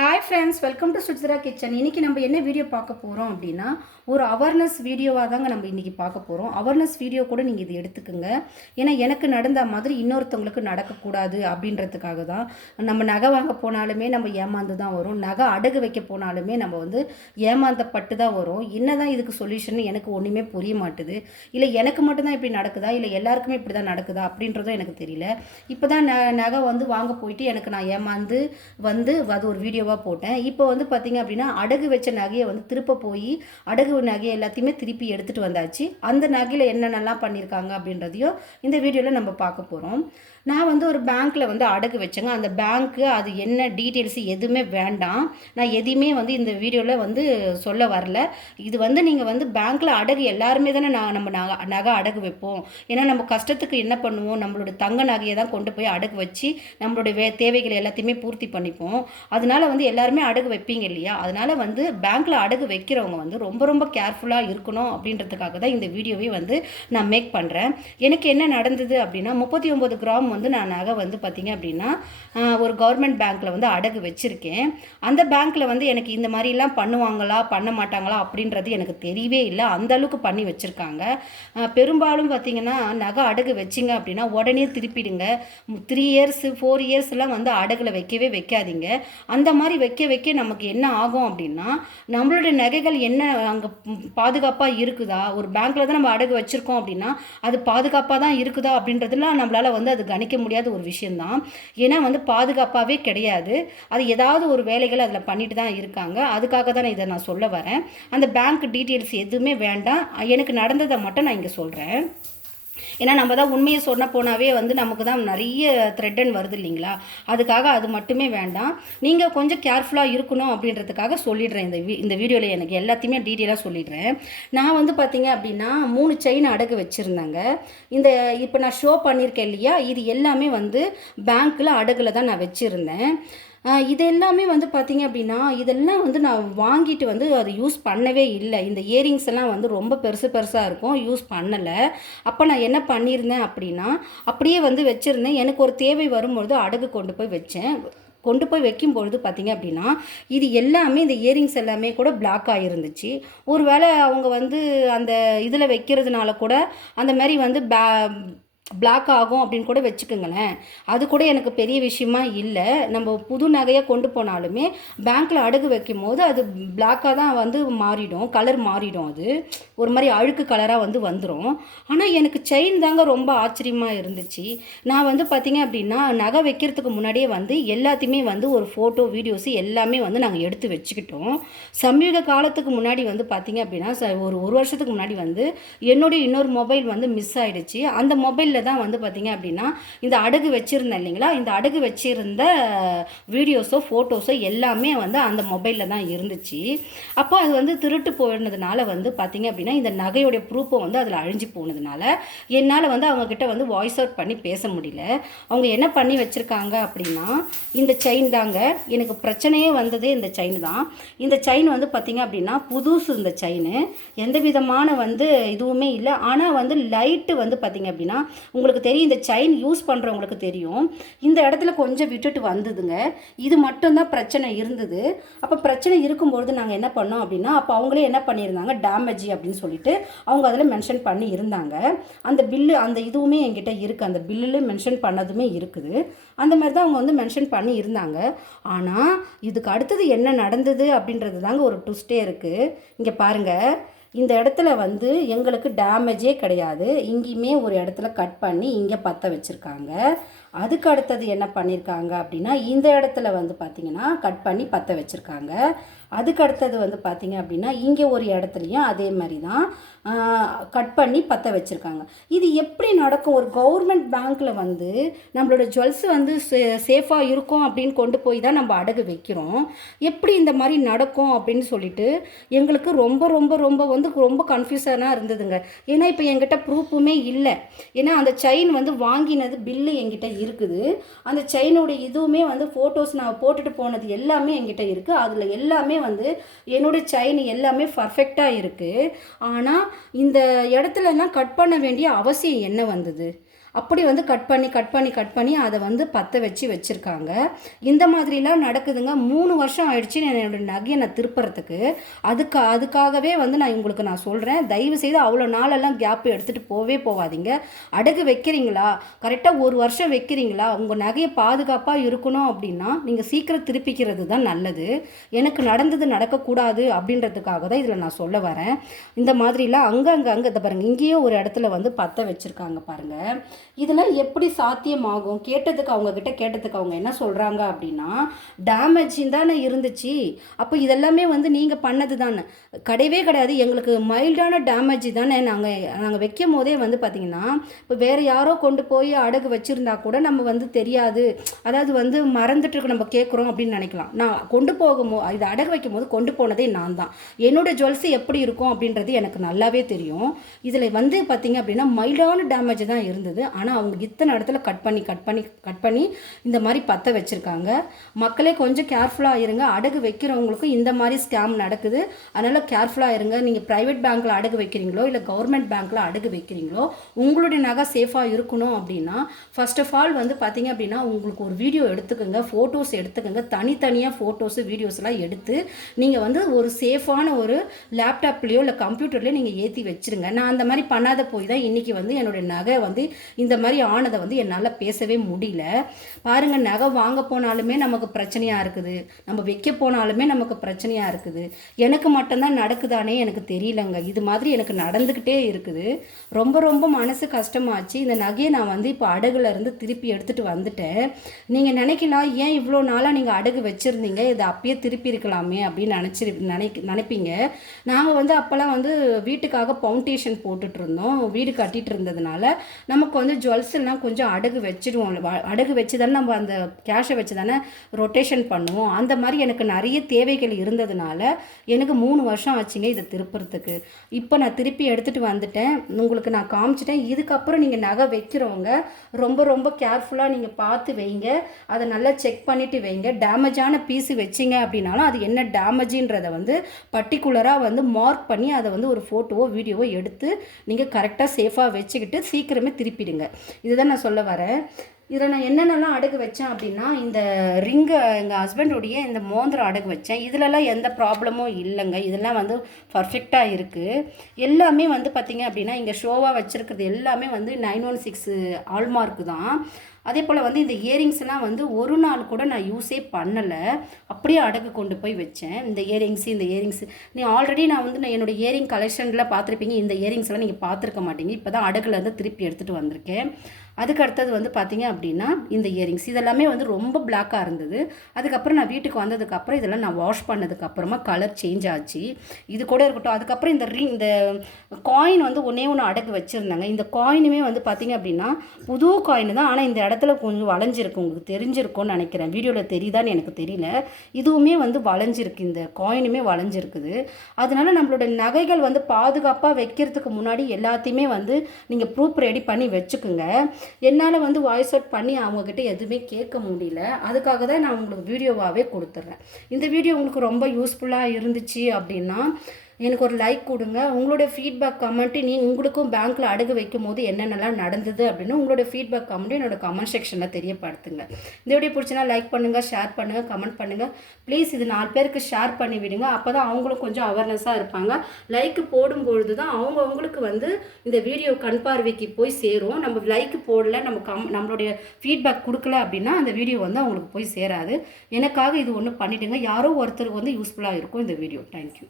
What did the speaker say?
Hi friends welcome to Sujithra kitchen இன்னைக்கு நம்ம என்ன வீடியோ பார்க்க போகிறோம் அப்படின்னா ஒரு அவேர்னஸ் வீடியோவாக தாங்க நம்ம இன்றைக்கி பார்க்க போகிறோம் அவேர்னஸ் வீடியோ கூட நீங்கள் இது எடுத்துக்கோங்க. ஏன்னா எனக்கு நடந்த மாதிரி இன்னொருத்தவங்களுக்கு நடக்கக்கூடாது அப்படின்றதுக்காக தான் நம்ம நகை வாங்க போனாலுமே நம்ம ஏமாந்து தான் வரும். நகை அடகு வைக்க போனாலுமே நம்ம வந்து ஏமாந்தப்பட்டு தான் வரும். என்ன தான் இதுக்கு சொல்யூஷன் எனக்கு ஒன்றுமே புரிய மாட்டுது. இல்லை எனக்கு மட்டும்தான் இப்படி நடக்குதா? இல்லை எல்லாருக்குமே இப்படி தான் நடக்குதா? அப்படின்றதும் எனக்கு தெரியல. இப்போ தான் ந நகை வந்து வாங்க போயிட்டு எனக்கு நான் ஏமாந்து வந்து அது ஒரு வீடியோ ரூபா போட்டேன். இப்போ வந்து பார்த்தீங்க அப்படின்னா அடகு வச்ச நகையை வந்து திருப்ப போய் அடகு நகையை எல்லாத்தையுமே திருப்பி எடுத்துகிட்டு வந்தாச்சு. அந்த நகையில் என்னென்னலாம் பண்ணியிருக்காங்க அப்படின்றதையும் இந்த வீடியோவில் நம்ம பார்க்க போகிறோம் நான் வந்து ஒரு பேங்க்கில் வந்து அடகு வச்சேங்க. அந்த பேங்க்கு அது என்ன டீட்டெயில்ஸ் எதுவுமே வேண்டாம். நான் எதையுமே வந்து இந்த வீடியோவில் வந்து சொல்ல வரல. இது வந்து நீங்கள் வந்து பேங்க்கில் அடகு எல்லாருமே தானே நான் நம்ம நகை நகை அடகு வைப்போம். ஏன்னா நம்ம கஷ்டத்துக்கு என்ன பண்ணுவோம்? நம்மளோட தங்க நகையை தான் கொண்டு போய் அடகு வச்சு நம்மளோட வே தேவைகளை எல்லாத்தையுமே பூர்த்தி பண்ணிப்போம். அதனால வந்து வந்து எல்லாருமே அடகு வைப்பீங்க இல்லையா? அதனால வந்து பேங்க்கில் அடகு வைக்கிறவங்க வந்து ரொம்ப ரொம்ப கேர்ஃபுல்லாக இருக்கணும் அப்படின்றதுக்காக தான் இந்த வீடியோவே வந்து நான் மேக் பண்ணுறேன் எனக்கு என்ன நடந்தது அப்படின்னா முப்பத்தி ஒம்பது கிராம் வந்து நான் நகை வந்து பார்த்தீங்க அப்படின்னா ஒரு கவர்மெண்ட் பேங்க்கில் வந்து அடகு வச்சுருக்கேன். அந்த பேங்க்கில் வந்து எனக்கு இந்த மாதிரிலாம் பண்ணுவாங்களா பண்ண மாட்டாங்களா அப்படின்றது எனக்கு தெரியவே இல்லை. அந்த அளவுக்கு பண்ணி வச்சுருக்காங்க. பெரும்பாலும் பார்த்தீங்கன்னா நகை அடகு வச்சிங்க அப்படின்னா உடனே திருப்பிடுங்க. த்ரீ இயர்ஸ் ஃபோர் இயர்ஸ்லாம் வந்து அடகுல வைக்கவே வைக்காதீங்க. அந்த மாதிரி வைக்க வைக்க நமக்கு என்ன ஆகும் அப்படின்னா நம்மளோட நகைகள் என்ன அங்கே பாதுகாப்பாக இருக்குதா? ஒரு பேங்க்கில் தான் நம்ம அடகு வச்சுருக்கோம் அப்படின்னா அது பாதுகாப்பாக தான் இருக்குதா அப்படின்றதுலாம் நம்மளால் வந்து அது கணிக்க முடியாத ஒரு விஷயந்தான் ஏன்னா வந்து பாதுகாப்பாகவே கிடையாது. அது ஏதாவது ஒரு வேலைகள் அதில் பண்ணிட்டு தான் இருக்காங்க. அதுக்காக தான் இதை நான் சொல்ல வரேன். அந்த பேங்க் டீட்டெயில்ஸ் எதுவுமே வேண்டாம். எனக்கு நடந்ததை மட்டும் நான் இங்கே சொல்கிறேன் ஏன்னா நம்ம தான் உண்மையை சொன்ன போனாவே வந்து நமக்கு தான் நிறைய த்ரெட்டன் வருது இல்லைங்களா? அதுக்காக அது மட்டுமே வேண்டாம். நீங்கள் கொஞ்சம் கேர்ஃபுல்லாக இருக்கணும் அப்படின்றதுக்காக சொல்லிடுறேன் இந்த வீ இந்த வீடியோவில் எனக்கு எல்லாத்தையுமே டீட்டெயிலாக சொல்லிடுறேன். நான் வந்து பார்த்தீங்க அப்படின்னா மூணு செயின் அடகு வச்சுருந்தேங்க. இந்த இப்போ நான் ஷோ பண்ணியிருக்கேன் இல்லையா? இது எல்லாமே வந்து பேங்க்கில் அடகுல தான் நான் வச்சுருந்தேன். இது எல்லாமே வந்து பார்த்தீங்க அப்படின்னா இதெல்லாம் வந்து நான் வாங்கிட்டு வந்து அதை யூஸ் பண்ணவே இல்லை. இந்த இயரிங்ஸ் எல்லாம் வந்து ரொம்ப பெருசு பெருசாக இருக்கும். யூஸ் பண்ணலை. அப்போ நான் என்ன பண்ணியிருந்தேன் அப்படின்னா அப்படியே வந்து வச்சுருந்தேன். எனக்கு ஒரு தேவை வரும்பொழுது அடகு கொண்டு போய் வச்சேன். கொண்டு போய் வைக்கும்பொழுது பார்த்தீங்க அப்படின்னா இது எல்லாமே இந்த இயரிங்ஸ் எல்லாமே கூட பிளாக் ஆகிருந்துச்சு ஒருவேளை அவங்க வந்து அந்த இதில் வைக்கிறதுனால கூட அந்த மாதிரி வந்து பே பிளாக் ஆகும் அப்படின்னு கூட வச்சுக்கோங்களேன். அது கூட எனக்கு பெரிய விஷயமா இல்லை. நம்ம புது நகையை கொண்டு போனாலுமே பேங்க்கில் அடகு வைக்கும் போது அது பிளாக்காக தான் வந்து மாறிடும். கலர் மாறிடும் அது. ஒரு மாதிரி அழுக்கு கலராக வந்து வந்துடும் ஆனால் எனக்கு செயின் தாங்க ரொம்ப ஆச்சரியமாக இருந்துச்சு. நான் வந்து பார்த்தீங்க அப்படின்னா நகை வைக்கிறதுக்கு முன்னாடியே வந்து எல்லாத்தையுமே வந்து ஒரு ஃபோட்டோ வீடியோஸ் எல்லாமே வந்து நாங்கள் எடுத்து வச்சுக்கிட்டோம். சமீப காலத்துக்கு முன்னாடி வந்து பார்த்தீங்க அப்படின்னா ச- ஒரு ஒரு வருஷத்துக்கு முன்னாடி வந்து என்னுடைய இன்னொரு மொபைல் வந்து மிஸ் ஆகிடுச்சு அந்த மொபைலில் தான் வந்து பார்த்தீங்க அப்படின்னா இந்த அடகு வச்சுருந்தேன் இல்லைங்களா? இந்த அடகு வச்சுருந்த வீடியோஸோ ஃபோட்டோஸோ எல்லாமே வந்து அந்த மொபைலில் தான் இருந்துச்சு. அப்போ அது வந்து திருட்டு போயிருந்ததுனால வந்து பார்த்தீங்க அப்படின்னா இந்த நகையுடைய ப்ரூஃபை வந்து அதில் அழிஞ்சு போனதுனால என்னால் வந்து அவங்கக்கிட்ட வந்து வாய்ஸ் அவுட் பண்ணி பேச முடியல. அவங்க என்ன பண்ணி வச்சுருக்காங்க அப்படின்னா இந்த செயின் தாங்க. எனக்கு பிரச்சனையே வந்ததே இந்த செயின் தான். இந்த செயின் வந்து பார்த்தீங்க அப்படின்னா புதுசு இந்த செயின் எந்த விதமான வந்து இதுவுமே இல்லை. ஆனால் வந்து லைட்டு வந்து பார்த்தீங்க அப்படின்னா உங்களுக்கு தெரியும் இந்த செயின் யூஸ் பண்ணுறவங்களுக்கு தெரியும். இந்த இடத்துல கொஞ்சம் விட்டுட்டு வந்ததுங்க. இது மட்டும்தான் பிரச்சனை இருந்தது. அப்போ பிரச்சனை இருக்கும்பொழுது நாங்கள் என்ன பண்ணோம் அப்படின்னா அப்போ அவங்களே என்ன பண்ணியிருந்தாங்க? டேமேஜ் அப்படின்னு சொல்லிட்டு அவங்க அதில் மென்ஷன் பண்ணி இருந்தாங்க. அந்த பில்லு அந்த இதுவுமே என்கிட்ட இருக்குது அந்த பில்லில் மென்ஷன் பண்ணதுமே இருக்குது. அந்த மாதிரி தான் அவங்க வந்து மென்ஷன் பண்ணி இருந்தாங்க. ஆனால் இதுக்கு அடுத்தது என்ன நடந்தது அப்படின்றது தாங்க ஒரு ட்விஸ்டே இருக்குது இங்கே பாருங்கள் இந்த இடத்துல வந்து எங்களுக்கு டேமேஜே கிடையாது. இங்கேயுமே ஒரு இடத்துல கட் பண்ணி இங்கே பற்ற வச்சுருக்காங்க. அதுக்கு அடுத்தது என்ன பண்ணியிருக்காங்க அப்படின்னா இந்த இடத்துல வந்து பார்த்திங்கன்னா கட் பண்ணி பற்ற வச்சுருக்காங்க. அதுக்கு அடுத்தது வந்து பார்த்திங்க அப்படின்னா இங்கே ஒரு இடத்துலையும் அதே மாதிரி தான் கட் பண்ணி பற்ற வச்சுருக்காங்க. இது எப்படி நடக்கும்? ஒரு கவர்மெண்ட் பேங்க்கில் வந்து நம்மளோட ஜுவல்ஸ் வந்து சேஃபாக இருக்கும் அப்படின்னு கொண்டு போய் தான் நம்ம அடகு வைக்கிறோம். எப்படி இந்த மாதிரி நடக்கும் அப்படின்னு சொல்லிட்டு எங்களுக்கு ரொம்ப ரொம்ப ரொம்ப வந்து ரொம்ப கன்ஃபியூஷனாக இருந்ததுங்க. ஏன்னா இப்போ என்கிட்ட ப்ரூஃபுமே இல்லை. ஏன்னா அந்த செயின் வந்து வாங்கினது பில்லு என்கிட்ட இருக்குது. அந்த செயினுடைய இதுவுமே வந்து ஃபோட்டோஸ் நான் போட்டுட்டு போனது எல்லாமே என்கிட்ட இருக்குது அதில் எல்லாமே வந்து என்னோட செயின் எல்லாமே பர்ஃபெக்டாக இருக்குது ஆனால் இந்த இடத்துலலாம் கட் பண்ண வேண்டிய அவசியம் என்ன வந்தது? அப்படி வந்து கட் பண்ணி கட் பண்ணி கட் பண்ணி அதை வந்து பற்ற வச்சு வச்சுருக்காங்க. இந்த மாதிரிலாம் நடக்குதுங்க. மூணு வருஷம் ஆயிடுச்சு என்னோடய நகையை நான் திருப்புறதுக்கு. அதுக்கு அதுக்காகவே வந்து நான் உங்களுக்கு நான் சொல்கிறேன் தயவு செய்து அவ்வளோ நாளெல்லாம் கேப் எடுத்துகிட்டு போவே போகாதீங்க அடகு வைக்கிறீங்களா? கரெக்டாக ஒரு வருஷம் வைக்கிறீங்களா? உங்கள் நகையை பாதுகாப்பாக இருக்கணும் அப்படின்னா நீங்கள் சீக்கிரம் திருப்பிக்கிறது தான் நல்லது. எனக்கு நடந்தது நடக்கக்கூடாது அப்படின்றதுக்காக தான் இதில் நான் சொல்ல வரேன். இந்த மாதிரிலாம் அங்கே அங்கே அங்கே இதை பாருங்கள் இங்கேயே ஒரு இடத்துல வந்து பற்ற வச்சுருக்காங்க பாருங்கள் இதெல்லாம் எப்படி சாத்தியமாகும்? கேட்டதுக்கு அவங்க கிட்ட கேட்டதுக்கு அவங்க என்ன சொல்கிறாங்க அப்படின்னா டேமேஜ் தானே இருந்துச்சு. அப்போ இதெல்லாமே வந்து நீங்கள் பண்ணது தானே கிடையவே கிடையாது. எங்களுக்கு மைல்டான டேமேஜ் தானே நாங்கள் நாங்கள் வைக்கும் போதே வந்து பார்த்திங்கன்னா இப்போ வேறு யாரோ கொண்டு போய் அடகு வச்சுருந்தா கூட நம்ம வந்து தெரியாது. அதாவது வந்து மறந்துட்டு நம்ம கேட்குறோம் அப்படின்னு நினைக்கலாம். நான் கொண்டு போகும்போது இது அடகு வைக்கும் போது கொண்டு போனதே நான் தான். என்னோடய ஜுவல்ஸ் எப்படி இருக்கும் அப்படின்றது எனக்கு நல்லாவே தெரியும். இதில் வந்து பார்த்திங்க அப்படின்னா மைல்டான டேமேஜ் தான் இருந்தது. ஆனால் அவங்க இத்தனை இடத்துல கட் பண்ணி கட் பண்ணி கட் பண்ணி இந்த மாதிரி பற்ற வச்சுருக்காங்க. மக்களே கொஞ்சம் கேர்ஃபுல்லாக இருங்க. அடகு வைக்கிறவங்களுக்கும் இந்த மாதிரி ஸ்கேம் நடக்குது. அதனால் கேர்ஃபுல்லாக இருங்க. நீங்கள் ப்ரைவேட் பேங்க்கில் அடகு வைக்கிறீங்களோ இல்லை கவர்மெண்ட் பேங்க்கில் அடகு வைக்கிறீங்களோ உங்களுடைய நகை சேஃபாக இருக்கணும் அப்படின்னா ஃபர்ஸ்ட் ஆஃப் ஆல் வந்து பார்த்தீங்க அப்படின்னா உங்களுக்கு ஒரு வீடியோ எடுத்துக்கோங்க. ஃபோட்டோஸ் எடுத்துக்கோங்க. தனித்தனியாக ஃபோட்டோஸு வீடியோஸ்லாம் எடுத்து நீங்கள் வந்து ஒரு சேஃபான ஒரு லேப்டாப்லேயோ இல்லை கம்ப்யூட்டர்லேயோ நீங்கள் ஏற்றி வச்சுருங்க. நான் அந்த மாதிரி பண்ணாத போய் தான் இன்றைக்கி வந்து என்னுடைய நகை வந்து இந்த மாதிரி ஆனதை வந்து என்னால் பேசவே முடியல. பாருங்கள் நகை வாங்க போனாலுமே நமக்கு பிரச்சனையாக இருக்குது. நம்ம வைக்க போனாலுமே நமக்கு பிரச்சனையாக இருக்குது. எனக்கு மட்டும்தான் நடக்குதானே எனக்கு தெரியலங்க. இது மாதிரி எனக்கு நடந்துக்கிட்டே இருக்குது. ரொம்ப ரொம்ப மனசு கஷ்டமாச்சு. இந்த நகையை நான் வந்து இப்போ அடகுல இருந்து திருப்பி எடுத்துகிட்டு வந்துட்டேன். நீங்கள் நினைக்கலாம் ஏன் இவ்வளோ நாளாக நீங்கள் அடகு வச்சுருந்தீங்க? இதை அப்பயே திருப்பி இருக்கலாமே அப்படின்னு நினச்சி நினை நினைப்பீங்க. நாங்கள் வந்து அப்போல்லாம் வந்து வீட்டுக்காக ஃபவுண்டேஷன் போட்டுட்ருந்தோம் வீடு கட்டிகிட்டு இருந்ததுனால நமக்கு வந்து வந்து எல்லாம் கொஞ்சம் அடகு வச்சிடுவோம். வ- அடகு வச்சு தானே நம்ம அந்த கேஷை வச்சு தானே ரொட்டேஷன் பண்ணுவோம். அந்த மாதிரி எனக்கு நிறைய தேவைகள் இருந்ததுனால எனக்கு மூணு வருஷம் ஆச்சுங்க இதை திருப்புறதுக்கு. இப்போ நான் திருப்பி எடுத்துகிட்டு வந்துட்டேன். உங்களுக்கு நான் காமிச்சிட்டேன். இதுக்கப்புறம் நீங்கள் நகை வைக்கிறவங்க ரொம்ப ரொம்ப கேர்ஃபுல்லாக நீங்கள் பார்த்து வைங்க. அதை நல்லா செக் பண்ணிவிட்டு வைங்க. டேமேஜான பீஸு வச்சிங்க அப்படின்னாலும் அது என்ன டேமேஜின்றதை வந்து பர்டிகுலராக வந்து மார்க் பண்ணி அதை வந்து ஒரு ஃபோட்டோவோ வீடியோவோ எடுத்து நீங்கள் கரெக்டாக சேஃபாக வச்சுக்கிட்டு சீக்கிரமே திருப்பிடுங்க. இதுதான் நான் சொல்ல வரேன். இதில் நான் என்னென்னலாம் அடகு வச்சேன் அப்படின்னா இந்த ரிங்கை எங்கள் ஹஸ்பண்டுடைய இந்த மோந்திரம் அடகு வச்சேன். இதிலலாம் எந்த ப்ராப்ளமும் இல்லைங்க. இதெல்லாம் வந்து பர்ஃபெக்டாக இருக்குது எல்லாமே வந்து பார்த்திங்க அப்படின்னா இங்கே ஷோவாக வச்சுருக்கிறது எல்லாமே வந்து நைன் ஒன் சிக்ஸ் ஆல்மார்க்கு தான். அதே போல் வந்து இந்த இயரிங்ஸ்லாம் வந்து ஒரு நாள் கூட நான் யூஸே பண்ணலை. அப்படியே அடகு கொண்டு போய் வச்சேன். இந்த இயரிங்ஸ் இந்த இயரிங்ஸ் நீ ஆல்ரெடி நான் வந்து நான் என்னோடய இயரிங் கலெக்ஷனில் பார்த்துருப்பீங்க. இந்த இயரிங்ஸ்லாம் நீங்கள் பார்த்துருக்க மாட்டீங்க. இப்போ தான் அடகுலேருந்து திருப்பி எடுத்துகிட்டு வந்திருக்கேன். அதுக்கு அடுத்தது வந்து பார்த்தீங்க அப்படின்னா இந்த இயரிங்ஸ் இதெல்லாமே வந்து ரொம்ப பிளாக்காக இருந்தது. அதுக்கப்புறம் நான் வீட்டுக்கு வந்ததுக்கப்புறம் இதெல்லாம் நான் வாஷ் பண்ணதுக்கப்புறமா கலர் சேஞ்ச் ஆச்சு. இது கூட இருக்கட்டும். அதுக்கப்புறம் இந்த ரிங் இந்த காயின் வந்து ஒன்றே ஒன்று அடகு வச்சுருந்தாங்க. இந்த காயினுமே வந்து பார்த்தீங்க அப்படின்னா புது காயின் தான். ஆனால் இந்த இடத்துல கொஞ்சம் வளைஞ்சிருக்கு உங்களுக்கு தெரிஞ்சிருக்கும்னு நினைக்கிறேன். வீடியோவில் தெரியுதான்னு எனக்கு தெரியல. இதுவுமே வந்து வளைஞ்சிருக்கு இந்த காயினுமே வளைஞ்சிருக்குது. அதனால நம்மளோட நகைகள் வந்து பாதுகாப்பாக வைக்கிறதுக்கு முன்னாடி எல்லாத்தையுமே வந்து நீங்கள் ப்ரூஃப் ரெடி பண்ணி வச்சுக்குங்க. என்னால் வந்து வாய்ஸ் அவுட் பண்ணி அவங்கக்கிட்ட எதுவுமே கேட்க முடியல. அதுக்காக தான் நான் உங்களுக்கு வீடியோவாகவே கொடுத்துட்றேன். இந்த வீடியோ உங்களுக்கு ரொம்ப யூஸ்ஃபுல்லாக இருந்துச்சு அப்படின்னா எனக்கு ஒரு லைக் கொடுங்க. உங்களுடைய ஃபீட்பேக் கமெண்ட்டு நீ உங்களுக்கும் பேங்க்கில் அடகு வைக்கும் போது என்னென்னலாம் நடந்தது அப்படின்னு உங்களுடைய ஃபீட்பேக் கமெண்ட்டு என்னோட கமெண்ட் செக்ஷனில் தெரியப்படுத்துங்க. இந்த வீடியோ பிடிச்சினா லைக் பண்ணுங்கள் ஷேர் பண்ணுங்கள் கமெண்ட் பண்ணுங்கள் ப்ளீஸ் இது நாலு பேருக்கு ஷேர் பண்ணி விடுங்க. அப்போ தான் அவங்களும் கொஞ்சம் அவேர்னஸாக இருப்பாங்க. லைக் போடும்பொழுது தான் அவங்கவுங்களுக்கு வந்து இந்த வீடியோ கண் பார்வைக்கு போய் சேரும். நம்ம லைக் போடல நம்ம கம் நம்மளுடைய ஃபீட்பேக் கொடுக்கல அப்படின்னா அந்த வீடியோ வந்து அவங்களுக்கு போய் சேராது. எனக்காக இது ஒன்று பண்ணிவிடுங்க யாரோ ஒருத்தருக்கு வந்து யூஸ்ஃபுல்லாக இருக்கும் இந்த வீடியோ தேங்க்யூ